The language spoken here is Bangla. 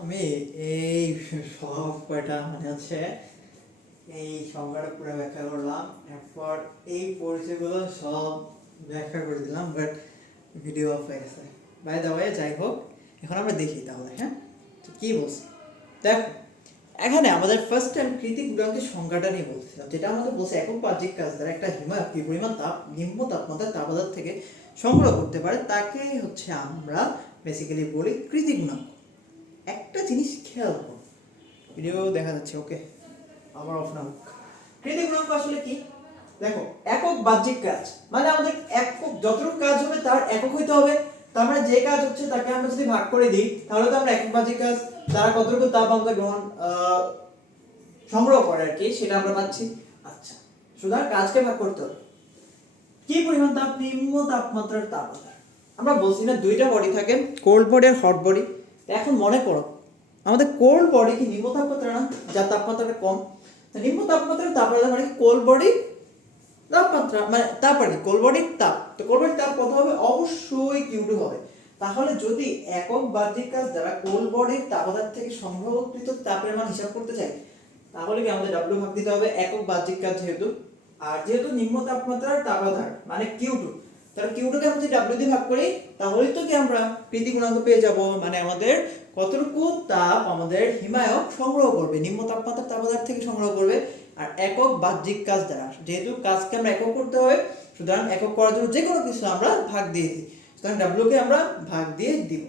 আমি এই সব কয়টা এই সংজ্ঞাটা পুরো ব্যাখ্যা করলাম, এরপর এই পরিচয়গুলো সব ব্যাখ্যা করে দিলাম, বাট ভিডিও অফ হয়ে গেছে। বাই দা ওয়ে, যাই হোক, এখন আমরা দেখি তাহলে। হ্যাঁ, তো কী বলছি দেখো, এখানে আমাদের ফার্স্ট টাইম কৃত্রিম গুণাঙ্কের সংজ্ঞাটা নিয়ে বলছিলাম, যেটা আমাদের বলছে একক বাহ্যিক কাজ দ্বারা একটা হিমায়ক কি পরিমাণ তাপ নিম্ন তাপমাত্রার তাপমাত্রা থেকে সংগ্রহ করতে পারে, তাকে আমরা বেসিক্যালি বলি কৃত্রিম গুণাঙ্ক। একটা জিনিস খেয়াল করো, ভিডিও দেখা যাচ্ছে, ওকে, আবার অফ না হোক। কৃত্রিম গুণাঙ্ক আসলে কি দেখো, একক বাহ্যিক কাজ মানে আমাদের একক যতটুকু কাজ হবে তার একক হইতে হবে। তার মানে যে কাজ হচ্ছে তাকে আমরা যদি ভাগ করে দিই, তাহলে তো আমরা একক বাহ্যিক কাজ দ্বারা কতটুকু তাপ আমাদের সংগ্রহ করে আর কি, সেটা আমরা পাচ্ছি। আচ্ছা, সুতরাং কাজকে ভাগ করতে হবে কি পরিমাণ তাপ, নিম্ন তাপমাত্রার তাপমাত্রা। আমরা বলছি না দুইটা বডি থাকে, কোল্ড বডি আর হট বডি। এখন মনে করো আমাদের কোল্ড বডি কি নিম্ন তাপমাত্রা না, যার তাপমাত্রাটা কম। তো নিম্ন তাপমাত্রার তাপমাত্রা মানে কোল্ড বডি তাপমাত্রা, মানে তাপ আর কি, কোল্ড বডির তাপ। তো কোল্ড বডির তাপ কত হবে? অবশ্যই Q2 হবে। তাহলে যদি একক বাহ্যিক কাজ দ্বারা কোল্ড বডির তাপমাত্রা থেকে সংগ্রহকৃত তাপের মান হিসাব করতে চাই, তাহলে কি আমাদের W ভাগ দিতে হবে একক বাহ্যিক কাজ যেহেতু, আর যেহেতু নিম্ন তাপমাত্রার তাপাধার মানে Q2, তাহলে Q2 কে আমরা যদি W দিয়ে ভাগ করি, তাহলেই তো কি আমরা কৃত্রিম গুণাঙ্ক পেয়ে যাব। মানে আমাদের কতটুকু তাপ আমাদের হিমায়ক সংগ্রহ করবে, নিম্ন তাপমাত্রার তাপমাত্রা থেকে সংগ্রহ করবে, আর একক বাহ্যিক কাজ দ্বারা। যেহেতু কাজকে আমরা একক করতে হবে, সুতরাং একক করার জন্য যে কোনো কিছু আমরা ভাগ দিয়ে দিই, সুতরাং W কে আমরা ভাগ দিয়ে দিব।